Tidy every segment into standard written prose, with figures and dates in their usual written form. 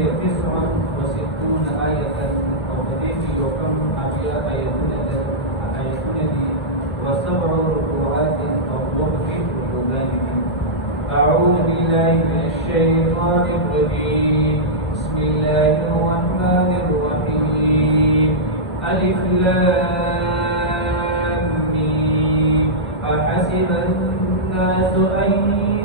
وهي 69 آية أو بديت يوكم أبيا آيتون وسبع ركوعات أو في ركوعات. أعوذ بالله من الشيطان الرجيم. بسم الله الرحمن الرحيم. ألف لام ميم. أحسب الناس أن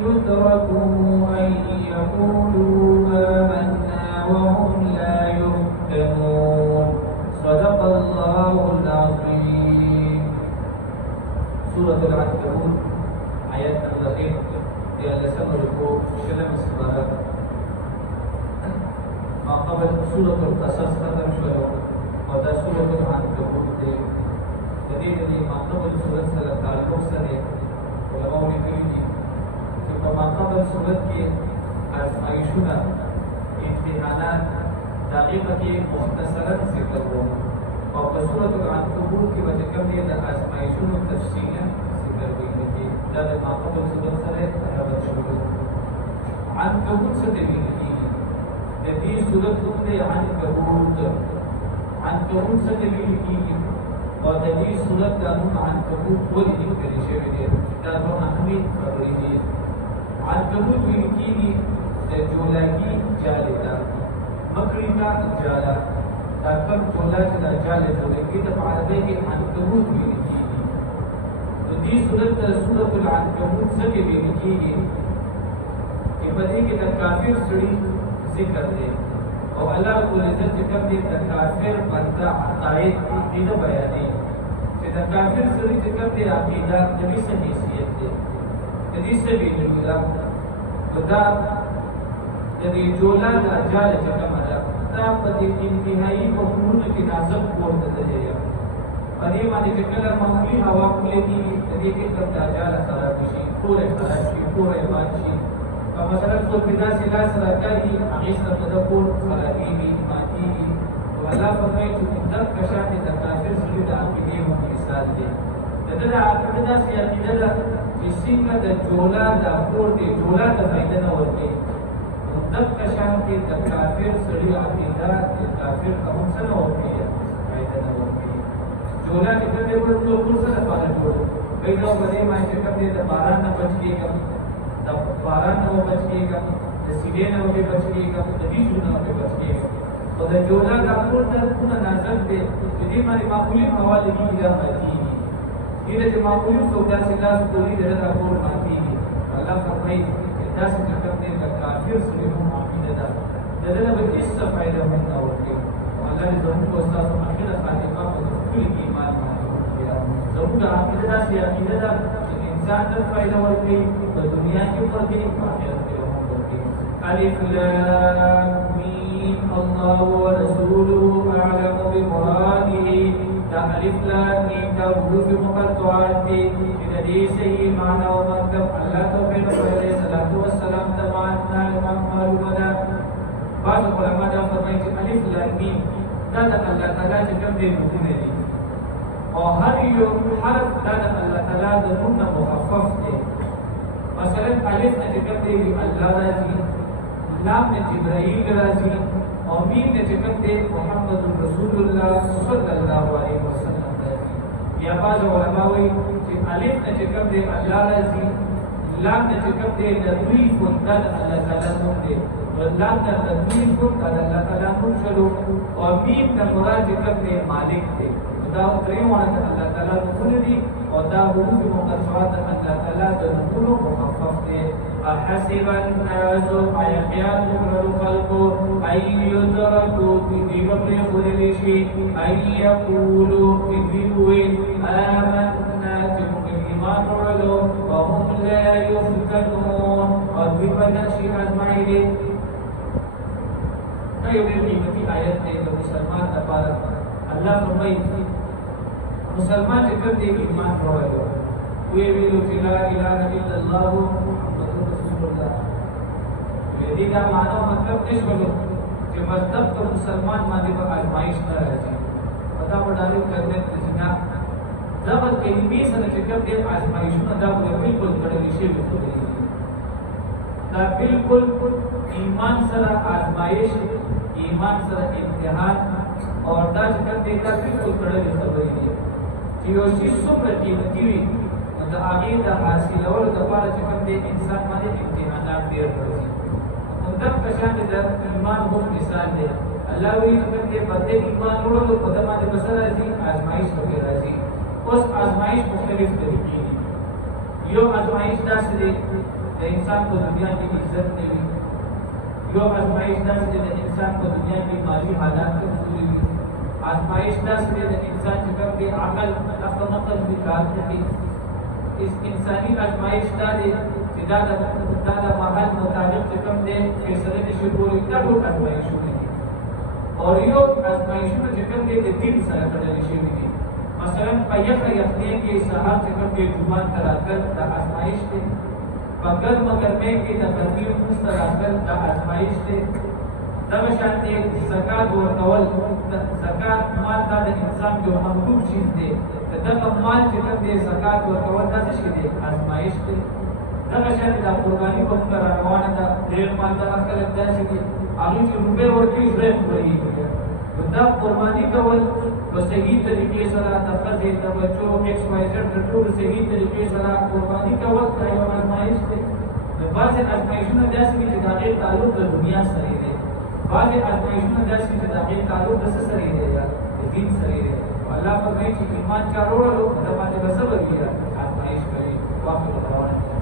يتركوا أن يقولوا آمنا وهم لا يفتنون. صدق الله العظيم. سورة العنكبوت آيات الرحيم يا لسان ركوع شلم الصلاة. ما قبل سورة القصص ختم شوية وده سورة العنكبوت. جديد ما قبل سورة التعلق سنة علماء نقولي فما قبل سورة کی آزمائشنا امتحانات دقیقه کی مختصرا ذکر ہو اور سورة العنکبوت کی وجہ کم یہ آزمائشوں تفصیلا ذکر ہوئی ہے. جب ما قبل سورة سنة عنکبوت سے دلیل کی جدی سورة عنکبوت عنکبوت سے دلیل کی اور جدی سورة عنکبوت ولی ذکر شوی دی دا دون اهمیت خبری دی. عنکبوت ویلکیږي د جولاګي جاله ده مکړی کا جاله دا کوم جولا چې دا جاله جوړېږي د عربی کې عنکبوت ویلکیږي. د دې سورۃ العنکبوت څخه ویلکیږي چې په دې کې د کافر سړي ذکر دی او الله رب العزت ذکر دی د کافر بنده عقاید عقیده بیانې چې د کافر سړي ذکر دی عقیده د دې حیثیت دی دې سبیل الله خدا دې جولا د اجال څخه مده دا په دې انتهایی په حکومت کې نازک ورته دی. په دې باندې چې کله معمولی هوا کولې دي دې کې تر اجال سره شي ټول خراب شي ټول ایمان شي. په مثلا څو پیدا سلا سره کوي هغه سره تدبر خرابېږي ماتي او الله فرمایي چې د کشات د کافر سړي د عقیدې مثال دی. دغه عقیده سي عقیده ده چې څنګه د جولا د اپور دی جولا د فائدہ نه ورته دغه کشان کې د کافر سړي عقیده د کافر قوم سره ورته فائدہ نه ورته. جولا چې د دې ورته ټول سره پاره جوړ پیدا باندې ما چې کوم د باران نه بچ کېږم د باران نه بچ کېږم د سیدې نه بچ کېږم د دې شنو نه بچ کېږم او د جولا د اپور د څونه نازک دی چې دې باندې معقولي حواله کیږي دا پاتې دې چې معقول سودا سلا سوري دغه راپور باندې الله فرمایي دا څنګه کوي د کافر سره هم عقیده ده دغه به هیڅ فائدہ هم نه ورکړي. الله دې زموږ استاد اخر خاتمه په خپل ایمان باندې زموږ عقیده ده چې عقیده ده چې انسان ته فائدہ ورکړي په دنیا کې او په آخرت کې هم ورکړي. الف لام میم الله ورسوله اعلم بمراده. الف لام میم دا حروف مقطعات دي چې د دې صحیح معنی او مطلب الله تعالی علیه السلام د معنا معلومه ده. بعض علماء دا فرمایي چې الف لام میم دا د الله تعالی چې کوم دي نومونه دي او هر یو حرف دا د الله تعالی د نوم مخفف دي. مثلا الف نه چې کوم دي الله راځي، لام نه جبرائیل راځي او میم نه چې کوم دي محمد رسول الله صلی الله علیه وسلم راځي. یا بعض علماء وایي چې الف نه چې کوم دي الله راځي، لام نه چې کوم دي د دوی په د الله تعالی نوم دي ولام نه د دوی په د الله تعالی نوم شلو او میم د مراد کوم دي مالک دي. دا درېونه د الله تعالی نومونه دي او دا حروف مقطعات د الله تعالی د نومونو مخفف دي. احسب الناس ايخيال الخلق اي يتركوا في قبل خلل شيء اي يقولوا في آمنا بما نعلم وهم لا يفتنون. اور بمن شيء اجمعين. یہ قیمتی آیت ہے کہ مسلمان لپاره الله فرمایي مسلمان چې کوم دی ایمان راوړي وی ویلو چې لا اله الا الله محمد رسول الله. دې دا معنا مطلب نشوي چې مطلب پر مسلمان باندې په آزمائش نه راځي. پتا وړاندې کرنے د جنا ځکه کلمې سره چې کوم دی آزمائشونه دا بالکل کړي شي دا بالکل ایمان سره آزمائش ایمان سره امتحان او دا چې کوم دی دا بالکل تړلې خبرې دي چې یو شی څومره قیمتي وي د هغې د حاصلولو دپاره چې کوم دی انسان باندې امتحانات ډېر راځي همدغه شان د ایمان هم مثال دی الله وایي چې کوم دی بنده ایمان وړلو په ده باندې به څه راځي ازمایش پکې راځي اوس ازمایش مختلف طریقې دي یو ازمایش داسې دی د انسان په دنیا کې عزت نه وي یو ازمایش داسې دی د انسان په دنیا کې مالي حالات کمزوري وي ازمایش داسې دی د انسان چې کوم دی عقل نقل وي کار نه کوي انساني ازمایش دا دی چې دا د محل مطابق چې کوم دی فیصلې نشي کولی دا ټول ازمایشونه دي او یو ازمایشونه چې کوم دی د دین سره تړلي شوي دي مثلا په یخه یخنۍ کې سهار چې کوم دی جومات ته راتګ دا ازمایش دی په ګرمه ګرمۍ کې د ګرمۍ لمونځ ته راتګ دا ازمایش دی دغه شان دی زکات ورکول زکات مال دا د انسان یو محبوب چیز دی دغه مال چې کوم دی زکات ورکول دا څه شی دی ازمایش دی دغه شان دا قرباني په موږ روانه ده ډېر مال دغه خلک داسې دي هغوی چې روپۍ ورکوي زړه یې خورېږي دا قرباني کول په صحیح طریقې سره د ښځې د بچو ایکس واي زیډ د ټولو صحیح طریقې سره قرباني کول دا یو ازمایش دی بعضې ازمایشونه داسې دي چې د هغې تعلق د دنیا سره دی بعضې ازمایشونه داسې دي چې د هغې تعلق د څه سره دی د دین سره دی الله فرمایي چې ایمان چا وروړلو د باندې به صبر وي ازمایش کوي واخر دعوانا